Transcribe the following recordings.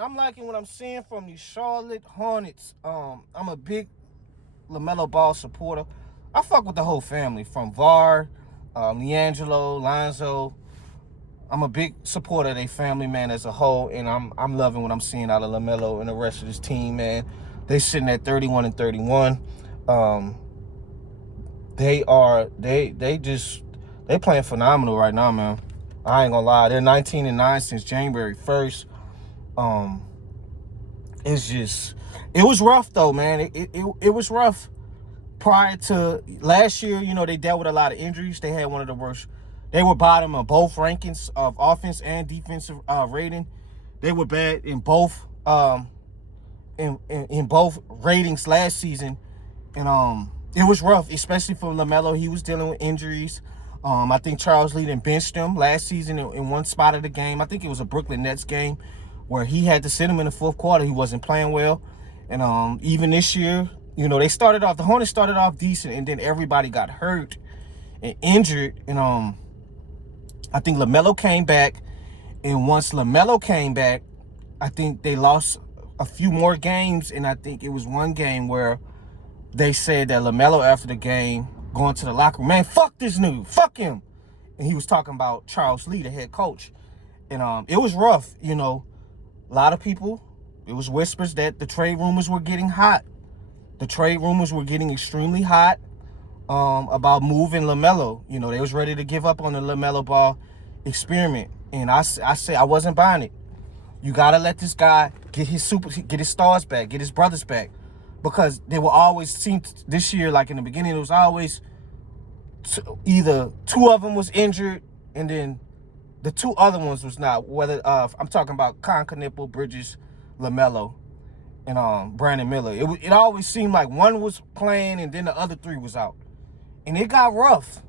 I'm liking what I'm seeing from the Charlotte Hornets. I'm a big Lamelo Ball supporter. I fuck with the whole family, from VAR, Leangelo, Lonzo. I'm a big supporter of their family, man, as a whole, and I'm loving what I'm seeing out of Lamelo and the rest of this team, man. They sitting at 31-31. They playing phenomenal right now, man. I ain't gonna lie. They're 19-9 since January 1st. It was rough though, man. It was rough. Prior to last year, they dealt with a lot of injuries. They had one of the worst. They were bottom of both rankings of offense and defensive rating. They were bad in both in both ratings last season, and it was rough, especially for Lamelo. He was dealing with injuries. I think Charles Lee benched him last season in one spot of the game. I think it was a Brooklyn Nets game where he had to sit him in the fourth quarter. He wasn't playing well, and even this year, the Hornets started off decent, and then everybody got hurt and injured, and I think Lamelo came back, and once Lamelo came back, I think they lost a few more games, and I think it was one game where they said that Lamelo, after the game, going to the locker room, man, fuck this dude, fuck him, and he was talking about Charles Lee, the head coach, and it was rough, A lot of people, it was whispers that the trade rumors were getting hot. The trade rumors were getting extremely hot about moving Lamelo. They was ready to give up on the Lamelo Ball experiment. And I said I wasn't buying it. You got to let this guy get his stars back, get his brothers back. Because they will always seem this year, like in the beginning, it was always either two of them was injured and then the two other ones was not. Whether I'm talking about Knueppel, Bridges, Lamelo, and Brandon Miller. It always seemed like one was playing and then the other three was out. And it got rough.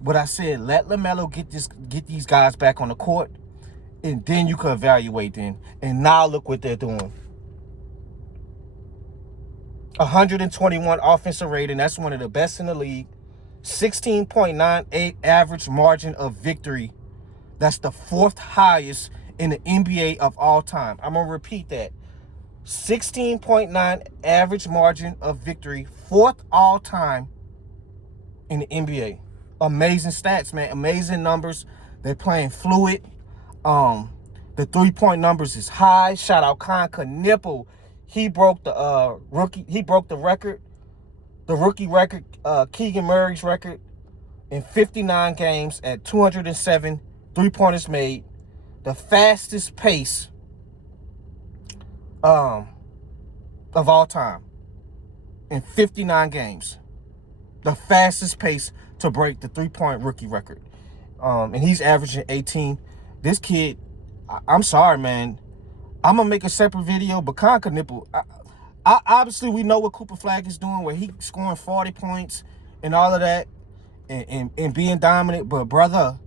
But I said, let Lamelo get these guys back on the court, and then you can evaluate them. And now look what they're doing. 121 offensive rating. That's one of the best in the league. 16.98 average margin of victory. That's the fourth highest in the NBA of all time. I'm going to repeat that. 16.9 average margin of victory, fourth all time in the NBA. Amazing stats, man. Amazing numbers. They're playing fluid. The 3-point numbers is high. Shout out Knueppel. He broke the record, the rookie record, Keegan Murray's record, in 59 games at 207 3-pointers made. The fastest pace of all time in 59 games. The fastest pace to break the 3-point rookie record. And he's averaging 18. This kid, I'm sorry, man. I'm going to make a separate video, but Knueppel, obviously we know what Cooper Flag is doing, where he's scoring 40 points and all of that and being dominant. But, brother,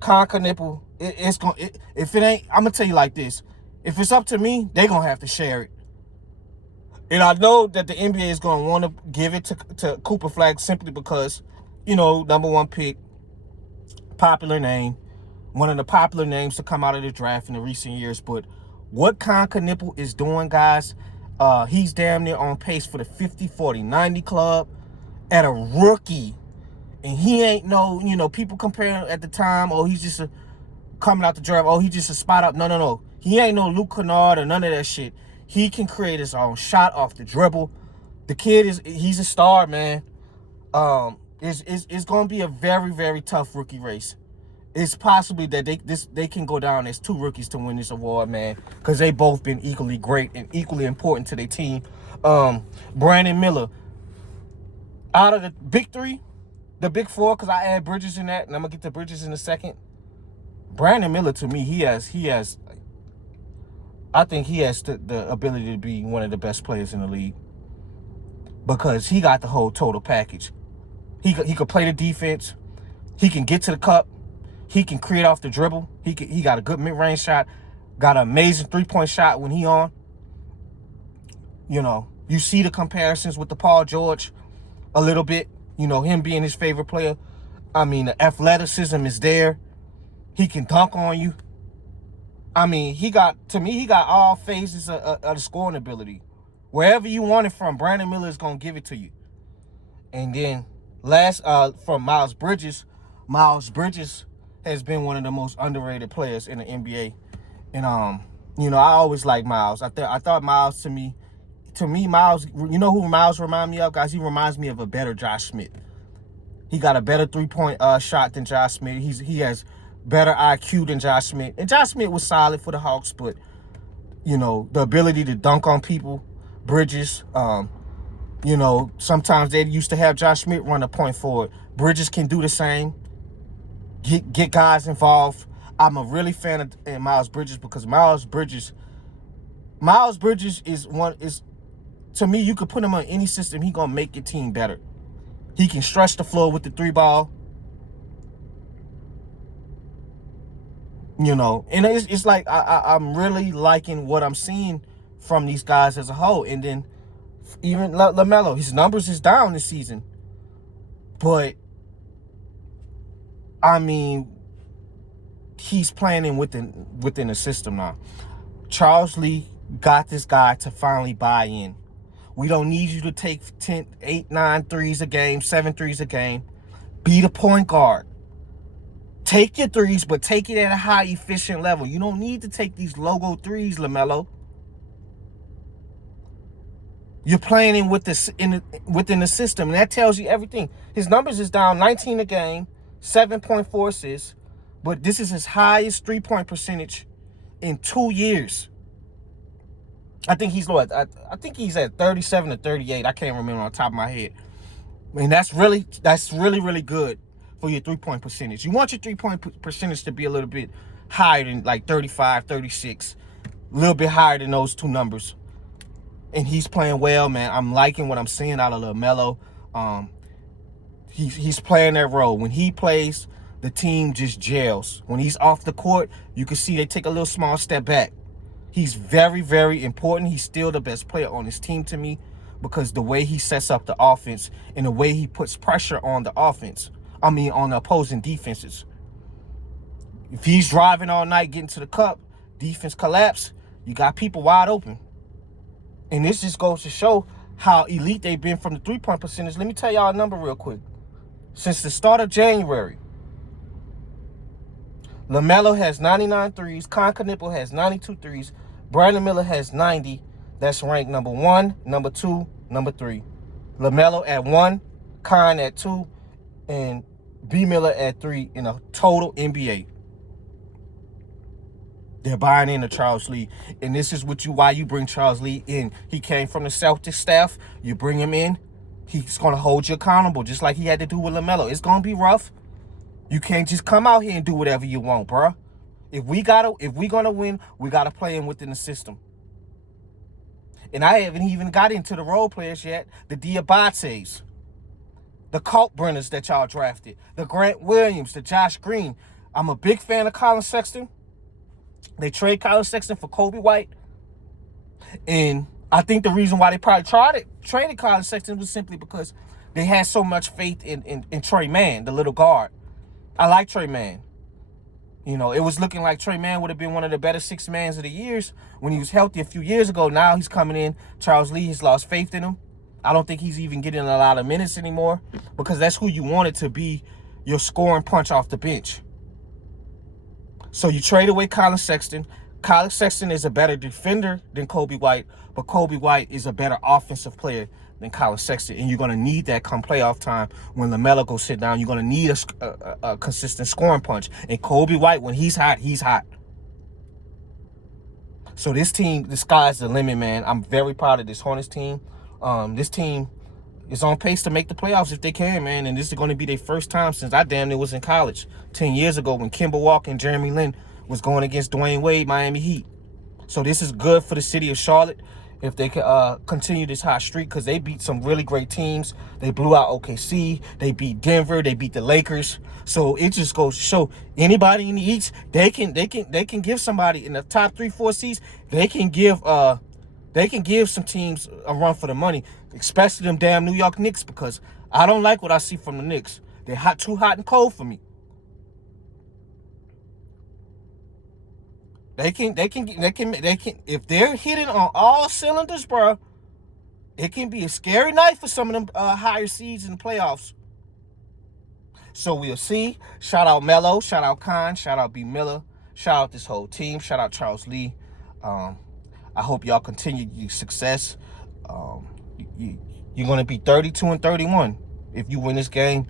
Knueppel, if it ain't, I'm going to tell you like this. If it's up to me, they're going to have to share it. And I know that the NBA is going to want to give it to Cooper Flag simply because, number one pick, popular name, one of the popular names to come out of the draft in the recent years. But what Knueppel is doing, guys, he's damn near on pace for the 50, 40, 90 club at a rookie. And he ain't people comparing at the time, he's just coming out the draft, he's just a spot up. No. He ain't no Luke Kennard or none of that shit. He can create his own shot off the dribble. The kid he's a star, man. It's going to be a very, very tough rookie race. It's possibly that they can go down as two rookies to win this award, man, because they both been equally great and equally important to their team. Brandon Miller, out of the big three, the big four, because I add Bridges in that, and I'm gonna get to Bridges in a second. Brandon Miller, to me, I think he has the ability to be one of the best players in the league because he got the whole total package. He could play the defense. He can get to the cup. He can create off the dribble. He got a good mid-range shot. Got an amazing 3-point shot when he on. You see the comparisons with the Paul George a little bit. Him being his favorite player. I mean, the athleticism is there. He can dunk on you. I mean, he got all phases of the scoring ability. Wherever you want it from, Brandon Miller is gonna give it to you. And then from Miles Bridges. Miles Bridges has been one of the most underrated players in the NBA. And I always liked Miles. I thought Miles to me, Miles, you know who Miles remind me of, guys? He reminds me of a better Josh Smith. He got a better three-point shot than Josh Smith. He has better IQ than Josh Smith. And Josh Smith was solid for the Hawks, but the ability to dunk on people, Bridges, sometimes they used to have Josh Smith run a point forward. Bridges can do the same. Get guys involved. I'm a really fan of Miles Bridges because Miles Bridges is to me, you could put him on any system, he gonna make your team better. He can stretch the floor with the 3-ball. And it's like I'm really liking what I'm seeing from these guys as a whole. And then even Lamelo, his numbers is down this season. But, I mean, he's playing within the system now. Charles Lee got this guy to finally buy in. We don't need you to take 10, 8, 9 threes a game, 7 threes a game. Be the point guard. Take your threes, but take it at a high efficient level. You don't need to take these logo threes, LaMelo. You're playing within the system, and that tells you everything. His numbers is down 19 a game, 7.4 assists, but this is his highest 3-point percentage in 2 years. I think he's low. I think he's at 37 or 38. I can't remember on the top of my head. I mean, that's really, really good for your 3-point percentage. You want your 3-point percentage to be a little bit higher than like 35, 36, a little bit higher than those two numbers. And he's playing well, man. I'm liking what I'm seeing out of LaMelo. He's playing that role. When he plays, the team just gels. When he's off the court, you can see they take a little small step back. He's very, very important. He's still the best player on his team to me because the way he sets up the offense and the way he puts pressure on the offense. On the opposing defenses. If he's driving all night, getting to the cup, defense collapse, you got people wide open. And this just goes to show how elite they've been from the 3-point percentage. Let me tell y'all a number real quick. Since the start of January, LaMelo has 99 threes. Knueppel has 92 threes. Brandon Miller has 90. That's ranked number 1, number 2, number 3. LaMelo at 1, Kon at 2, and BMiller at 3 in a total NBA. They're buying into Charles Lee. And this is why you bring Charles Lee in. He came from the Celtics staff. You bring him in. He's going to hold you accountable, just like he had to do with LaMelo. It's going to be rough. You can't just come out here and do whatever you want, bro. If we're going to win, we got to play him within the system. And I haven't even got into the role players yet. The Diabates, the Kalkbrenners that y'all drafted, the Grant Williams, the Josh Green. I'm a big fan of Colin Sexton. They trade Colin Sexton for Kobe White. And I think the reason why they probably traded Colin Sexton was simply because they had so much faith in Trey Mann, the little guard. I like Trey Mann. It was looking like Trey Mann would have been one of the better 6-mans of the years when he was healthy a few years ago. Now he's coming in. Charles Lee has lost faith in him. I don't think he's even getting a lot of minutes anymore because that's who you wanted to be your scoring punch off the bench. So you trade away Colin Sexton. Colin Sexton is a better defender than Kobe White, but Kobe White is a better offensive player than Colin Sexton. And you're going to need that come playoff time when LaMelo goes sit down. You're going to need a consistent scoring punch. And Kobe White, when he's hot, he's hot. So this team, the sky's the limit, man. I'm very proud of this Hornets team. This team is on pace to make the playoffs if they can, man. And this is going to be their first time since I damn near was in college 10 years ago when Kemba Walker and Jeremy Lin was going against Dwayne Wade, Miami Heat. So this is good for the city of Charlotte if they can continue this hot streak because they beat some really great teams. They blew out OKC. They beat Denver. They beat the Lakers. So it just goes to show anybody in the East, they can give somebody in the top 3-4 seeds. They can give some teams a run for the money, especially them damn New York Knicks, because I don't like what I see from the Knicks. They're too hot and cold for me. They can, if they're hitting on all cylinders, bro, it can be a scary night for some of them higher seeds in the playoffs. So we'll see. Shout out Melo, shout out Kon, shout out BMiller, shout out this whole team, shout out Charles Lee. I hope y'all continue your success. You're going to be 32-31 if you win this game.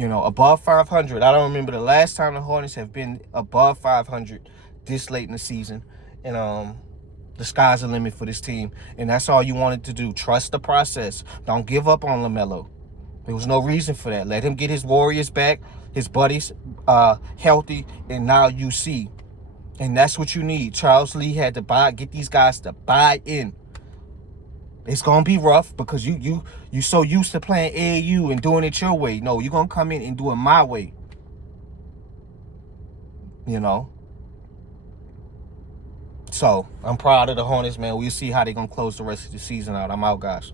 Above 500. I don't remember the last time the Hornets have been above 500 this late in the season. And the sky's the limit for this team. And that's all you wanted to do. Trust the process. Don't give up on Lamelo. There was no reason for that. Let him get his Warriors back, his buddies healthy, and now you see. And that's what you need. Charles Lee had to get these guys to buy in. It's gonna be rough because you so used to playing AAU and doing it your way. No, you're gonna come in and do it my way. So I'm proud of the Hornets, man. We'll see how they're gonna close the rest of the season out. I'm out, guys.